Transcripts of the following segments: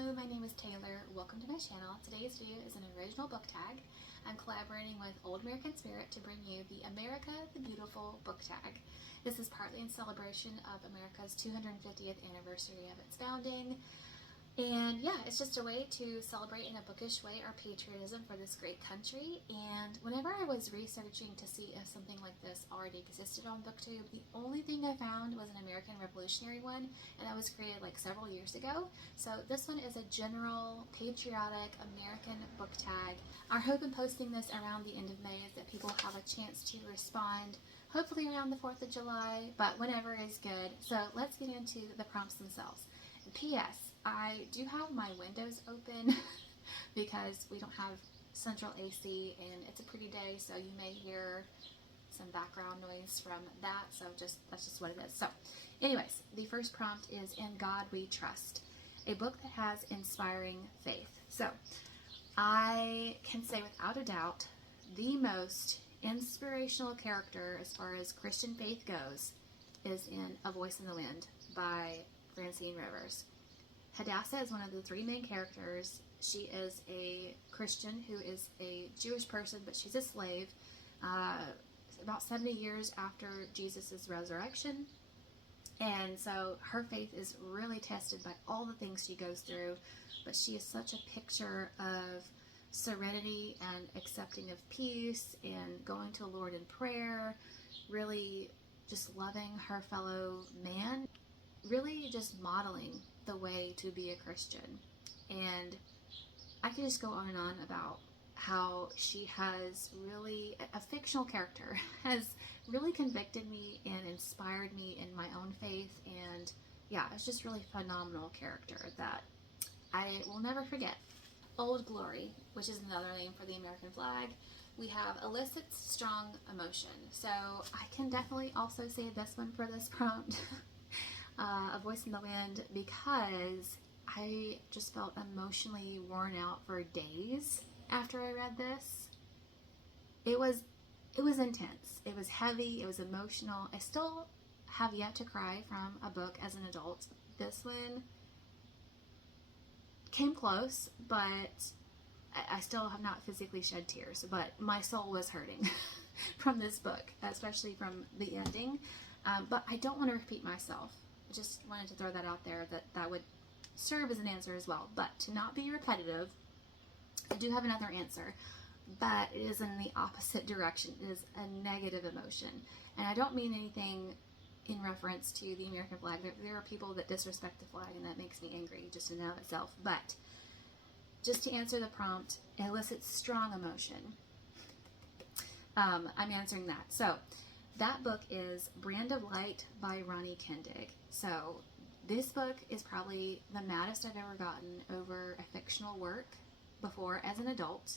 Hello, my name is Taylor. Welcome to my channel. Today's video is an original book tag. I'm collaborating with Old American Spirit to bring you the America the Beautiful book tag. This is partly in celebration of America's 250th anniversary of its founding. And yeah, it's just a way to celebrate in a bookish way our patriotism for this great country. And whenever I was researching to see if something like this already existed on BookTube, the only thing I found was an American Revolutionary one, and that was created like several years ago. So this one is a general, patriotic American book tag. Our hope in posting this around the end of May is that people have a chance to respond, hopefully around the 4th of July, but whenever is good. So let's get into the prompts themselves. P.S. I do have my windows open because we don't have central AC and it's a pretty day, so you may hear some background noise from that, so that's just what it is. So anyways, the first prompt is In God We Trust, a book that has inspiring faith. So I can say without a doubt the most inspirational character as far as Christian faith goes is in A Voice in the Wind by Francine Rivers. Hadassah is one of the three main characters. She is a Christian who is a Jewish person, but she's a slave. About 70 years after Jesus' resurrection. And so her faith is really tested by all the things she goes through, but she is such a picture of serenity and accepting of peace and going to the Lord in prayer, really just loving her fellow man, really just modeling the way to be a Christian. And I could just go on and on about how she has really, a fictional character, has really convicted me and inspired me in my own faith. And yeah, it's just really phenomenal character that I will never forget. Old Glory, which is another name for the American flag, we have elicits strong emotion. So I can definitely also say this one for this prompt. A Voice in the Wind, because I just felt emotionally worn out for days after I read this. It was intense. It was heavy. It was emotional. I still have yet to cry from a book as an adult. This one came close, but I still have not physically shed tears. But my soul was hurting from this book, especially from the ending. But I don't want to repeat myself. I just wanted to throw that out there, that would serve as an answer as well. But to not be repetitive, I do have another answer, but it is in the opposite direction. It is a negative emotion. And I don't mean anything in reference to the American flag. There are people that disrespect the flag, and that makes me angry just in and of itself. But just to answer the prompt, it elicits strong emotion. I'm answering that. So that book is Brand of Light by Ronnie Kendig. So this book is probably the maddest I've ever gotten over a fictional work before as an adult.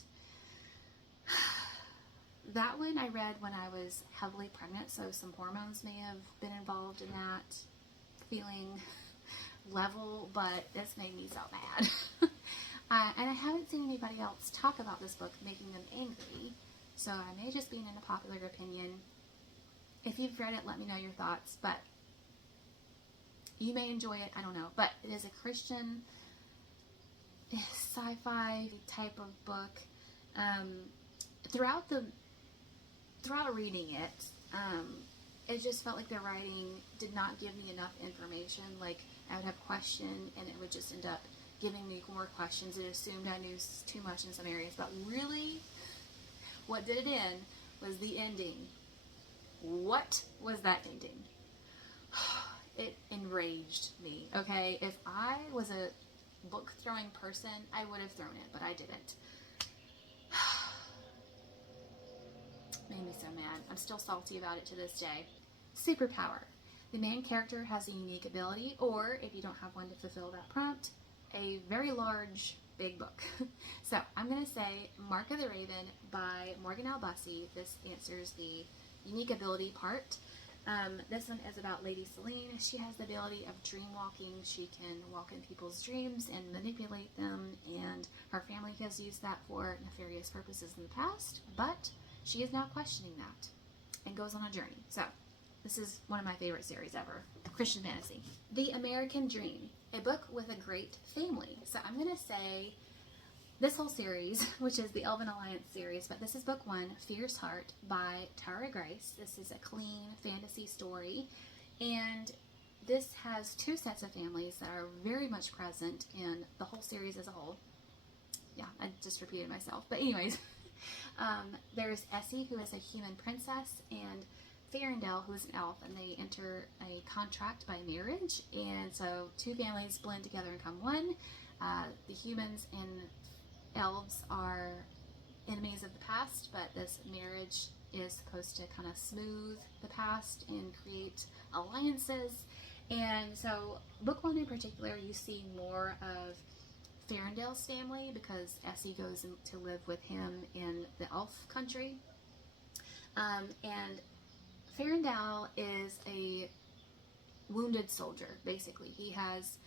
That one I read when I was heavily pregnant, so some hormones may have been involved in that feeling level, but this made me so mad. And I haven't seen anybody else talk about this book making them angry, so I may just be in a popular opinion. If you've read it, let me know your thoughts, but you may enjoy it, I don't know. But it is a Christian sci-fi type of book. Throughout reading it, it just felt like the writing did not give me enough information. Like, I would have a question, and it would just end up giving me more questions. It assumed I knew too much in some areas, but really, what did it end was the ending. What was that ending? It enraged me, okay? If I was a book-throwing person, I would have thrown it, but I didn't. Made me so mad. I'm still salty about it to this day. Superpower. The main character has a unique ability, or if you don't have one to fulfill that prompt, a very large, big book. So I'm going to say Mark of the Raven by Morgan L. Bussey. This answers the unique ability part. This one is about Lady Selene. She has the ability of dream walking. She can walk in people's dreams and manipulate them, and her family has used that for nefarious purposes in the past, but she is now questioning that and goes on a journey. So this is one of my favorite series ever, Christian fantasy. The American Dream. a book with a great family. So I'm going to say this whole series, which is the Elven Alliance series, but this is book 1, Fierce Heart by Tara Grace. This is a clean fantasy story, and this has 2 sets of families that are very much present in the whole series as a whole. Yeah, I just repeated myself. But anyways, there's Essie, who is a human princess, and Farendel, who is an elf, and they enter a contract by marriage. And so 2 families blend together and become one. The humans and elves are enemies of the past, but this marriage is supposed to kind of smooth the past and create alliances. And so book 1 in particular, you see more of Farendel's family because Essie goes to live with him in the elf country. And Farendel is a wounded soldier, basically. He has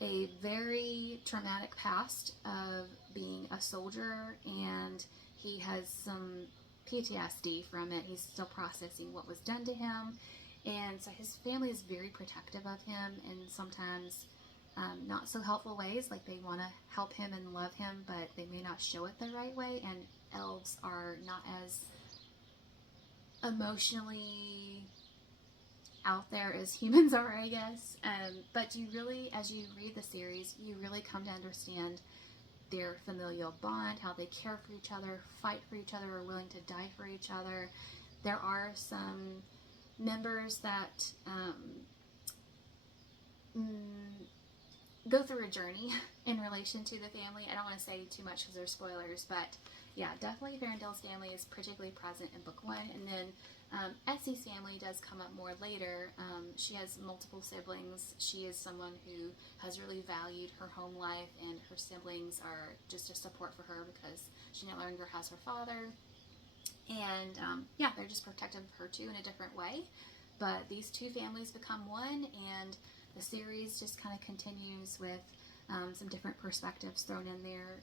a very traumatic past of being a soldier, and he has some PTSD from it. He's still processing what was done to him. And so his family is very protective of him in sometimes not so helpful ways. Like they want to help him and love him, but they may not show it the right way. And elves are not as emotionally out there as humans are, I guess. But you really, as you read the series, you really come to understand their familial bond, how they care for each other, fight for each other, are willing to die for each other. There are some members that go through a journey in relation to the family. I don't want to say too much because there's spoilers, but yeah, definitely Farendel's family is particularly present in book 1. And then Essie's family does come up more later. She has multiple siblings. She is someone who has really valued her home life, and her siblings are just a support for her because she no longer has her father. And yeah, they're just protective of her too in a different way. But these 2 families become one, and the series just kind of continues with some different perspectives thrown in there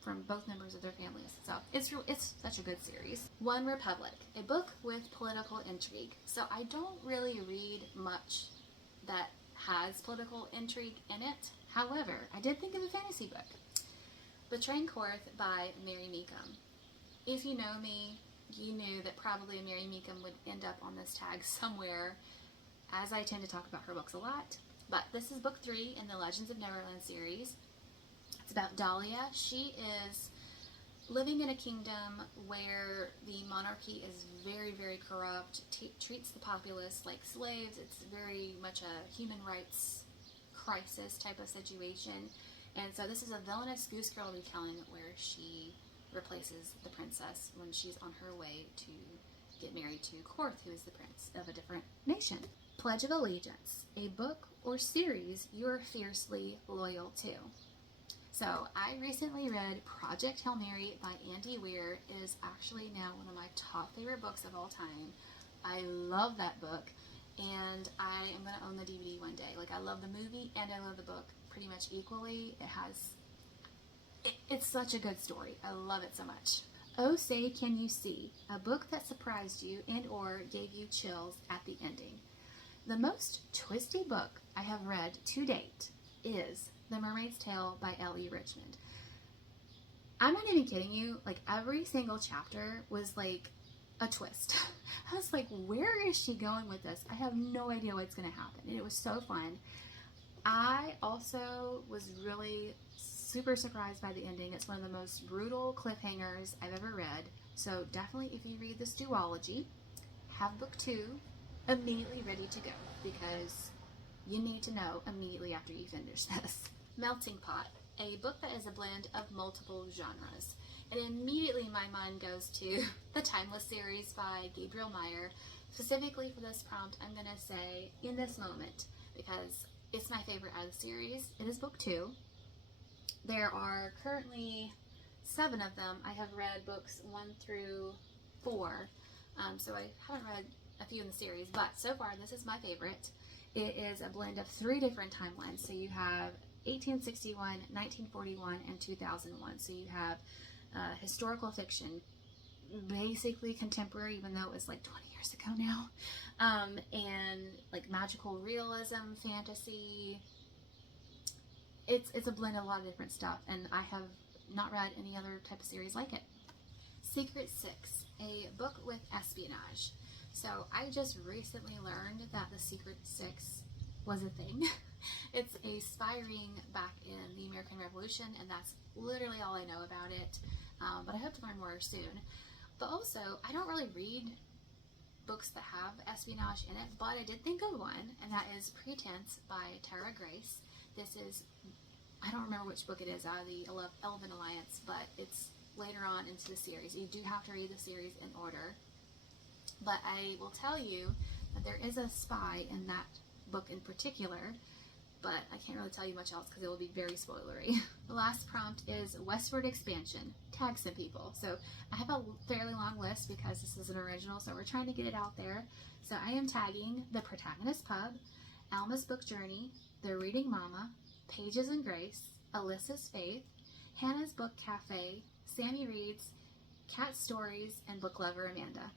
from both members of their families. So it's such a good series. One Republic, a book with political intrigue. So I don't really read much that has political intrigue in it. However, I did think of a fantasy book, Betraying Korth by Mary Meekum. If you know me, you knew that probably Mary Meekum would end up on this tag somewhere, as I tend to talk about her books a lot. But this is book 3 in the Legends of Neverland series. It's about Dahlia. She is living in a kingdom where the monarchy is very, very corrupt, treats the populace like slaves. It's very much a human rights crisis type of situation. And so this is a villainous goose girl retelling where she replaces the princess when she's on her way to get married to Korth, who is the prince of a different nation. Pledge of Allegiance, a book or series you're fiercely loyal to. So I recently read Project Hail Mary by Andy Weir. It is actually now one of my top favorite books of all time. I love that book, and I am going to own the DVD one day. Like, I love the movie and I love the book pretty much equally. It's such a good story. I love it so much. Oh Say Can You See, a book that surprised you and or gave you chills at the ending. The most twisty book I have read to date is The Mermaid's Tale by L.E. Richmond. I'm not even kidding you. Like, every single chapter was like a twist. I was like, where is she going with this? I have no idea what's going to happen. And it was so fun. I also was really super surprised by the ending. It's one of the most brutal cliffhangers I've ever read. So definitely, if you read this duology, have book 2 immediately ready to go, because you need to know immediately after you finish this. Melting Pot, a book that is a blend of multiple genres. And immediately my mind goes to the Timeless series by Gabriel Meyer. Specifically for this prompt, I'm going to say In This Moment, because it's my favorite out of the series. It is book 2. There are currently 7 of them. I have read books 1 through 4, so I haven't read a few in the series, but so far this is my favorite. It is a blend of 3 different timelines. So you have 1861, 1941, and 2001. So you have historical fiction, basically contemporary, even though it was like 20 years ago now, and like magical realism, fantasy, it's a blend of a lot of different stuff, and I have not read any other type of series like it. Secret Six, a book with espionage. So I just recently learned that the Secret Six was a thing. It's a spy ring back in the American Revolution, and that's literally all I know about it. But I hope to learn more soon. But also, I don't really read books that have espionage in it, but I did think of one, and that is Pretense by Tara Grace. This is, I don't remember which book it is out of the Elven Alliance, but it's later on into the series. You do have to read the series in order. But I will tell you that there is a spy in that book in particular, but I can't really tell you much else because it will be very spoilery. The last prompt is Westward Expansion. Tag some people. So I have a fairly long list because this is an original, so we're trying to get it out there. So I am tagging The Protagonist Pub, Alma's Book Journey, The Reading Mama, Pages and Grace, Alyssa's Faith, Hannah's Book Cafe, Sammy Reads, Cat Stories, and Book Lover Amanda.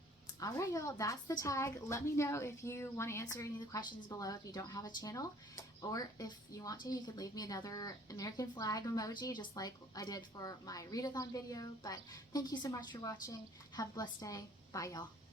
Alright y'all, that's the tag. Let me know if you want to answer any of the questions below if you don't have a channel, or if you want to, you could leave me another American flag emoji just like I did for my readathon video. But thank you so much for watching. Have a blessed day. Bye y'all.